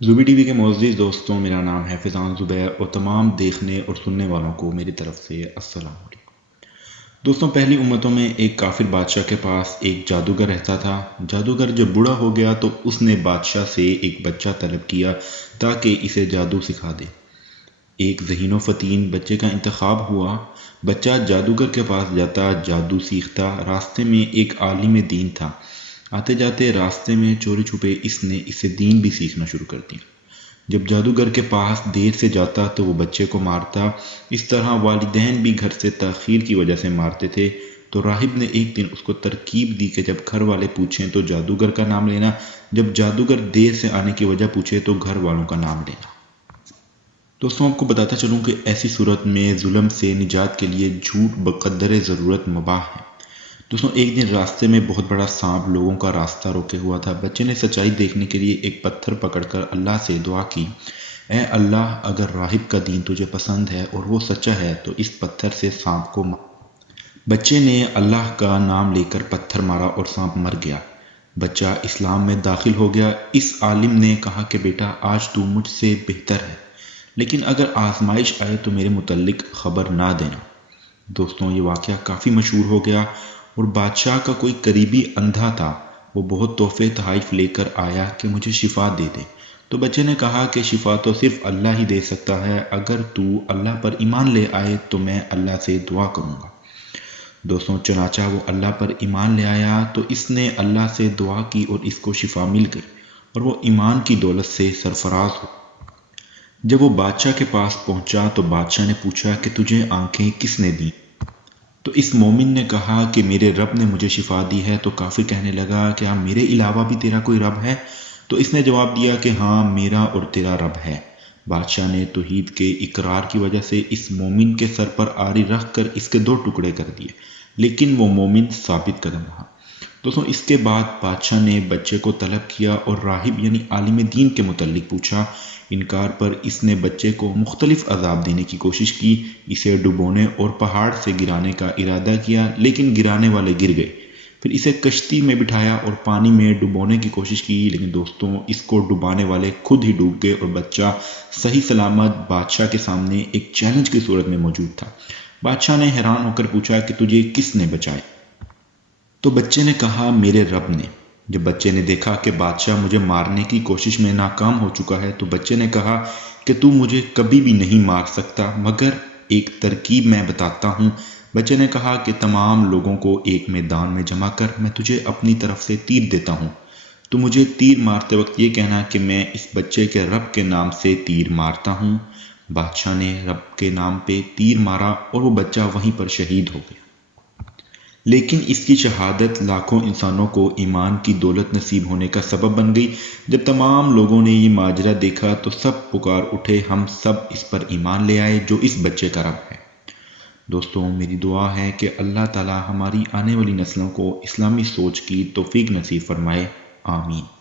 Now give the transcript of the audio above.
زوبی T V کے معزز دوستوں، میرا نام ہے فیضان زبیر اور تمام دیکھنے اور سننے والوں کو میری طرف سے السلام علیکم۔ دوستوں، پہلی امتوں میں ایک کافر بادشاہ کے پاس ایک جادوگر رہتا تھا۔ جادوگر جب بوڑھا ہو گیا تو اس نے بادشاہ سے ایک بچہ طلب کیا تاکہ اسے جادو سکھا دے۔ ایک ذہین و فطین بچے کا انتخاب ہوا۔ بچہ جادوگر کے پاس جاتا، جادو سیکھتا۔ راستے میں ایک عالم دین تھا۔ آتے جاتے راستے میں چوری چھپے اس نے اسے دین بھی سیکھنا شروع کر دیا۔ جب جادوگر کے پاس دیر سے جاتا تو وہ بچے کو مارتا۔ اس طرح والدین بھی گھر سے تاخیر کی وجہ سے مارتے تھے۔ تو راہب نے ایک دن اس کو ترکیب دی کہ جب گھر والے پوچھیں تو جادوگر کا نام لینا، جب جادوگر دیر سے آنے کی وجہ پوچھے تو گھر والوں کا نام لینا۔ دوستوں، آپ کو بتاتا چلوں کہ ایسی صورت میں ظلم سے نجات کے لیے جھوٹ بقدر ضرورت مباح ہے۔ دوستوں، ایک دن راستے میں بہت بڑا سانپ لوگوں کا راستہ روکے ہوا تھا۔ بچے نے سچائی دیکھنے کے لیے ایک پتھر پکڑ کر اللہ سے دعا کی، اے اللہ، اگر راہب کا دین تجھے پسند ہے اور وہ سچا ہے تو اس پتھر سے سانپ کو مار۔ بچے نے اللہ کا نام لے کر پتھر مارا اور سانپ مر گیا۔ بچہ اسلام میں داخل ہو گیا۔ اس عالم نے کہا کہ بیٹا، آج تو مجھ سے بہتر ہے، لیکن اگر آزمائش آئے تو میرے متعلق خبر نہ دینا۔ دوستوں، یہ واقعہ کافی مشہور ہو گیا اور بادشاہ کا کوئی قریبی اندھا تھا۔ وہ بہت تحفے تحائف لے کر آیا کہ مجھے شفا دے دے۔ تو بچے نے کہا کہ شفا تو صرف اللہ ہی دے سکتا ہے، اگر تو اللہ پر ایمان لے آئے تو میں اللہ سے دعا کروں گا۔ دوستوں، چنانچہ وہ اللہ پر ایمان لے آیا تو اس نے اللہ سے دعا کی اور اس کو شفا مل گئی اور وہ ایمان کی دولت سے سرفراز ہو۔ جب وہ بادشاہ کے پاس پہنچا تو بادشاہ نے پوچھا کہ تجھے آنکھیں کس نے دیں؟ تو اس مومن نے کہا کہ میرے رب نے مجھے شفا دی ہے۔ تو کافر کہنے لگا، کیا میرے علاوہ بھی تیرا کوئی رب ہے؟ تو اس نے جواب دیا کہ ہاں، میرا اور تیرا رب ہے۔ بادشاہ نے توحید کے اقرار کی وجہ سے اس مومن کے سر پر آری رکھ کر اس کے 2 ٹکڑے کر دیے، لیکن وہ مومن ثابت قدم رہا۔ دوستوں، اس کے بعد بادشاہ نے بچے کو طلب کیا اور راہب یعنی عالم دین کے متعلق پوچھا۔ انکار پر اس نے بچے کو مختلف عذاب دینے کی کوشش کی، اسے ڈبونے اور پہاڑ سے گرانے کا ارادہ کیا، لیکن گرانے والے گر گئے۔ پھر اسے کشتی میں بٹھایا اور پانی میں ڈبونے کی کوشش کی، لیکن دوستوں، اس کو ڈبانے والے خود ہی ڈوب گئے اور بچہ صحیح سلامت بادشاہ کے سامنے ایک چیلنج کی صورت میں موجود تھا۔ بادشاہ نے حیران ہو کر پوچھا کہ تجھے کس نے بچائے؟ تو بچے نے کہا، میرے رب نے۔ جب بچے نے دیکھا کہ بادشاہ مجھے مارنے کی کوشش میں ناکام ہو چکا ہے تو بچے نے کہا کہ تو مجھے کبھی بھی نہیں مار سکتا، مگر ایک ترکیب میں بتاتا ہوں۔ بچے نے کہا کہ تمام لوگوں کو ایک میدان میں جمع کر، میں تجھے اپنی طرف سے تیر دیتا ہوں۔ تو مجھے تیر مارتے وقت یہ کہنا کہ میں اس بچے کے رب کے نام سے تیر مارتا ہوں۔ بادشاہ نے رب کے نام پہ تیر مارا اور وہ بچہ وہیں پر شہید ہو گیا۔ لیکن اس کی شہادت لاکھوں انسانوں کو ایمان کی دولت نصیب ہونے کا سبب بن گئی۔ جب تمام لوگوں نے یہ ماجرا دیکھا تو سب پکار اٹھے، ہم سب اس پر ایمان لے آئے جو اس بچے کا رب ہے۔ دوستوں، میری دعا ہے کہ اللہ تعالی ہماری آنے والی نسلوں کو اسلامی سوچ کی توفیق نصیب فرمائے۔ آمین۔